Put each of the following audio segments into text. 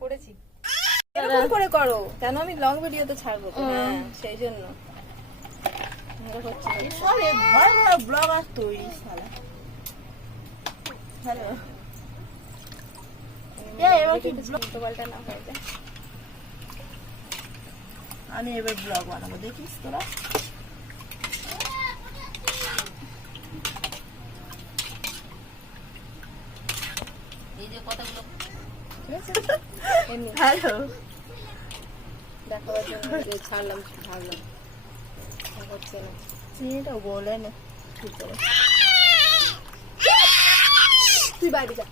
করেছি এরকম করে করো কেন, আমি লং ভিডিও তো ছাড়বো তো। হ্যাঁ সেই জন্য সব ভয় ভয় ব্লগ আর তৈরি শালা। হ্যালো এবার কি পাল্টা না হয়ে যায়। আমি এবার ব্লগ বানাবো, দেখিস তোরা। এই যে কথাগুলো হ্যালো দেখাবার জন্য ছাড়লাম, ভাবলাম হচ্ছে না। চিনিটা বলে না তুই বাইরে যা।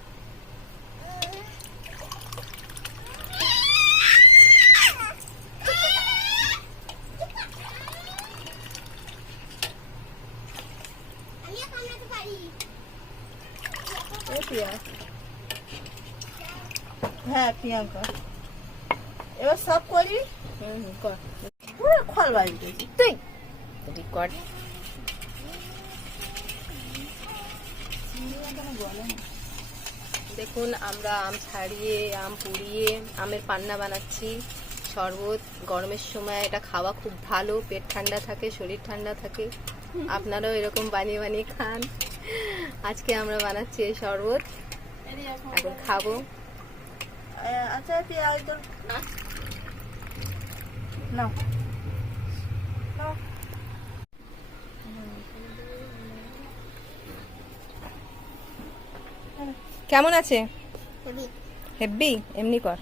হ্যাঁ প্রিয়াঙ্কা এবার সব করি। কর পুরো খল বাড়ি দিয়েছি তুই কর। দেখুন আমরা আম ছাড়িয়ে আম পুড়িয়ে আমের পান্না বানাচ্ছি, শরবত। গরমের সময় এটা খাওয়া খুব ভালো, পেট ঠান্ডা থাকে, শরীর ঠান্ডা থাকে। আপনারাও এরকম বানিয়ে বানিয়ে খান। আজকে আমরা বানাচ্ছি এই শরবত, এখন খাবো। আচ্ছা একদম না কেমন আছে? হেব্বি। এমনি কর।